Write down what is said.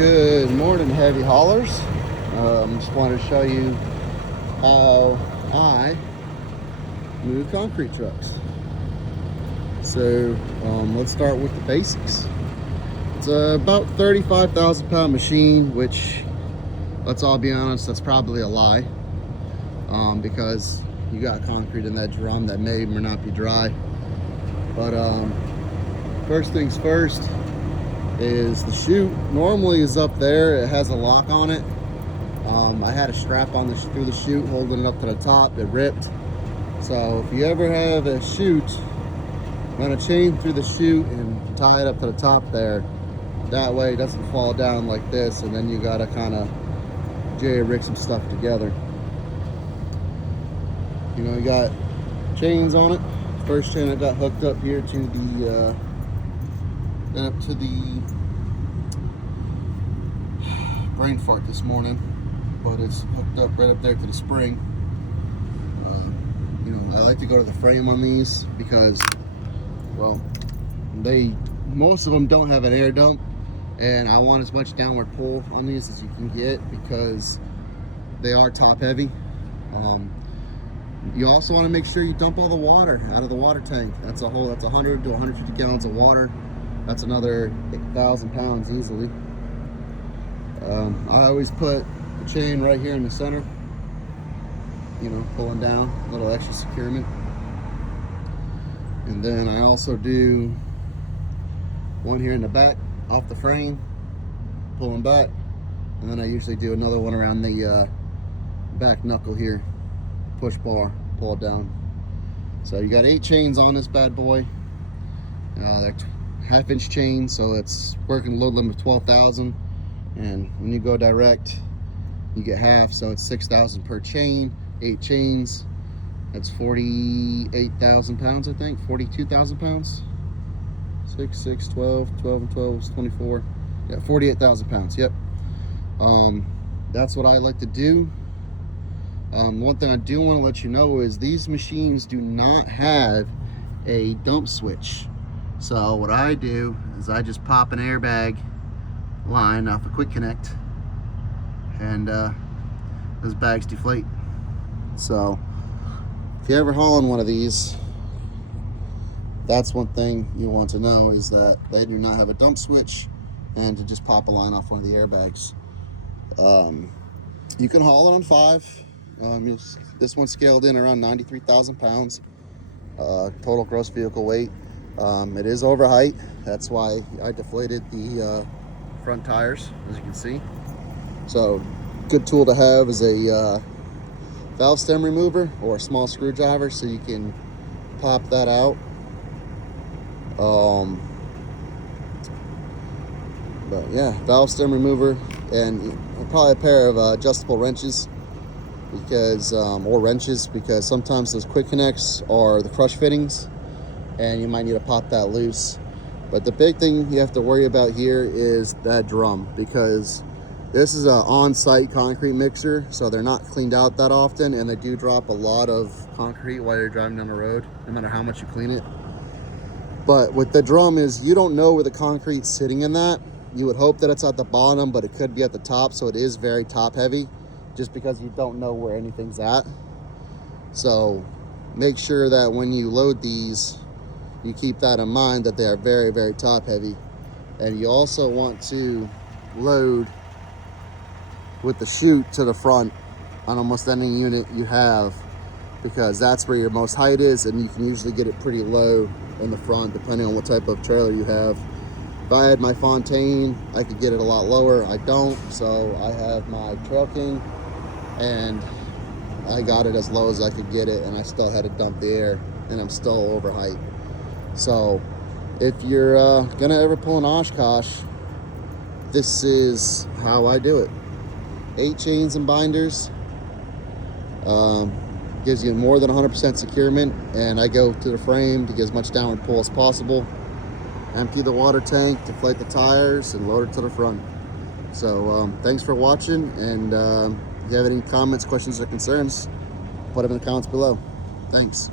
Good morning, heavy haulers. Just wanted to show you how I move concrete trucks. So let's start with the basics. It's about 35,000 pound machine, which, let's all be honest, that's probably a lie, because you got concrete in that drum that may or may not be dry. But first things first is the chute normally is up there. It has a lock on it. I had a strap on through the chute holding it up to the top. It ripped. So if you ever have a chute, run a chain through the chute and tie it up to the top there. That way it doesn't fall down like this, and then you gotta kind of jerry-rig some stuff together. You know, you got chains on it. First chain I got hooked up here to the brain fart this morning, but it's hooked up right up there to the spring. You know, I like to go to the frame on these because, well, most of them don't have an air dump, and I want as much downward pull on these as you can get because they are top heavy. You also want to make sure you dump all the water out of the water tank. That's 100 to 150 gallons of water. That's another 1,000 pounds easily. I always put the chain right here in the center, you know, pulling down, a little extra securement. And then I also do one here in the back off the frame, pulling back. And then I usually do another one around the back knuckle here, push bar, pull it down. So you got 8 chains on this bad boy. They're half-inch chains, so it's working load limit of 12,000. And when you go direct, you get half, so it's 6,000 per chain. 8 chains, that's 48,000 pounds, I think. 42,000 pounds. 6, 6, 12, 12 and 12 is 24. Yeah, 48,000 pounds. Yep. That's what I like to do. One thing I do want to let you know is these machines do not have a dump switch. So what I do is I just pop an airbag line off a quick connect, and those bags deflate. So if you're ever hauling one of these, that's one thing you want to know, is that they do not have a dump switch, and to just pop a line off one of the airbags. You can haul it on 5. This one's scaled in around 93,000 pounds total gross vehicle weight. It is over height. That's why I deflated the front tires, as you can see. So good tool to have is a valve stem remover or a small screwdriver, so you can pop that out. But yeah, valve stem remover, and probably a pair of adjustable wrenches, because or wrenches, because sometimes those quick connects are the crush fittings and you might need to pop that loose. But the big thing you have to worry about here is that drum, because this is an on-site concrete mixer, so they're not cleaned out that often, and they do drop a lot of concrete while you're driving down the road, no matter how much you clean it. But with the drum is, you don't know where the concrete's sitting in that. You would hope that it's at the bottom, but it could be at the top, so it is very top heavy, just because you don't know where anything's at. So make sure that when you load these, you keep that in mind, that they are very, very top heavy. And you also want to load with the chute to the front on almost any unit you have, because that's where your most height is, and you can usually get it pretty low in the front depending on what type of trailer you have. If I had my Fontaine, I could get it a lot lower. I don't, so I have my Trail King, and I got it as low as I could get it, and I still had to dump the air, and I'm still over height. So if you're gonna ever pull an Oshkosh, this is how I do it. 8 chains and binders, gives you more than 100% securement, and I go to the frame to get as much downward pull as possible. Empty the water tank, deflate the tires, and load it to the front. So thanks for watching, and if you have any comments, questions, or concerns, put them in the comments below. Thanks.